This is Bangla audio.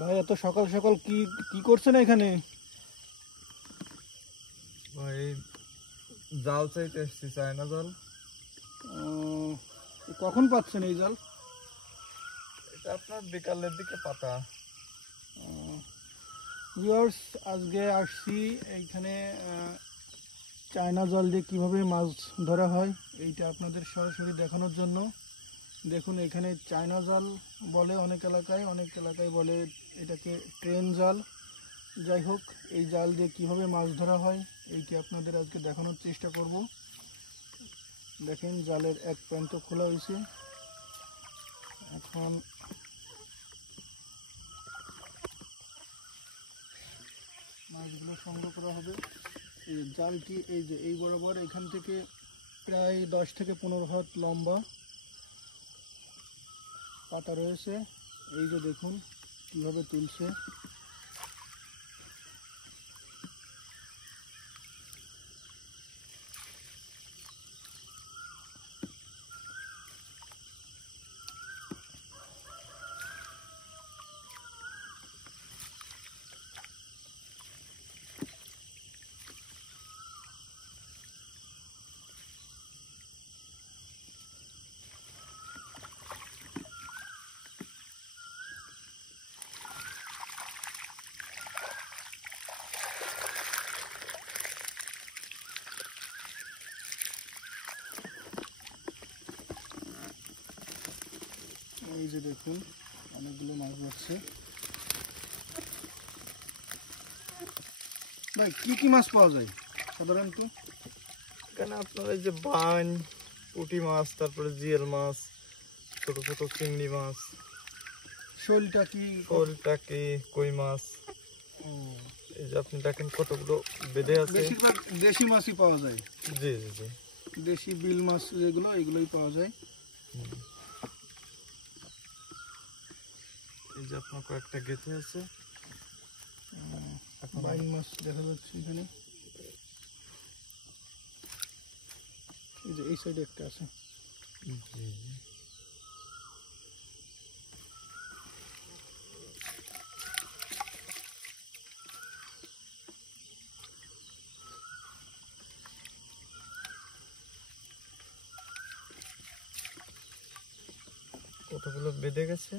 ভাই এত সকাল সকাল কি কি করছেন এখানে? ভাই জাল চাইতে এসছি, চায়না জাল। আহ, কখন পাচ্ছেন এই জাল? এটা আপনার বিকালের দিকে পাতা। ভিউয়ার্স, আজকে আসছি এইখানে চায়না জাল দিয়ে কীভাবে মাছ ধরা হয় এইটা আপনাদের সরাসরি দেখানোর জন্য। দেখুন, এখানে চায়না জাল বলে অনেক এলাকায় বলে এটাকে ট্রেন জাল। যাই হোক, এই জাল দিয়ে কীভাবে মাছ ধরা হয় এইটি আপনাদের আজকে দেখানোর চেষ্টা করব। দেখেন, জালের এক প্রান্ত খোলা হয়েছে। এখন মাছগুলো সংগ্রহ করা হবে। এই জালটি এই বরাবর এখান থেকে প্রায় 10 থেকে 15 হাত লম্বা পাতা রয়েছে। এই যে দেখুন কিভাবে তুলছে। এই যে দেখুন অনেকগুলো মাছ ধরছে। ভাই, কি কি মাছ পাওয়া যায় সাধারণত এখানে আপনার এই যে বাইন, পুঁটি মাছ, তারপরে জিয়েল মাছ, ছোট ছোট চিংড়ি মাছ, শোলটাকি, কই মাছ। এই যে আপনি দেখেন কতগুলো বেঁধে আছে। বেশিরভাগ দেশি মাছই পাওয়া যায়। জি জি জি, দেশি বিল মাছ যেগুলো, এগুলোই পাওয়া যায়। এই যে আপনার কয়েকটা গেঁথে আছে। বাইন মাছ দেখা যাচ্ছে এখানে। এই যে এই সাইডে একটা আছে। জি জি, কতগুলো বেঁধে গেছে।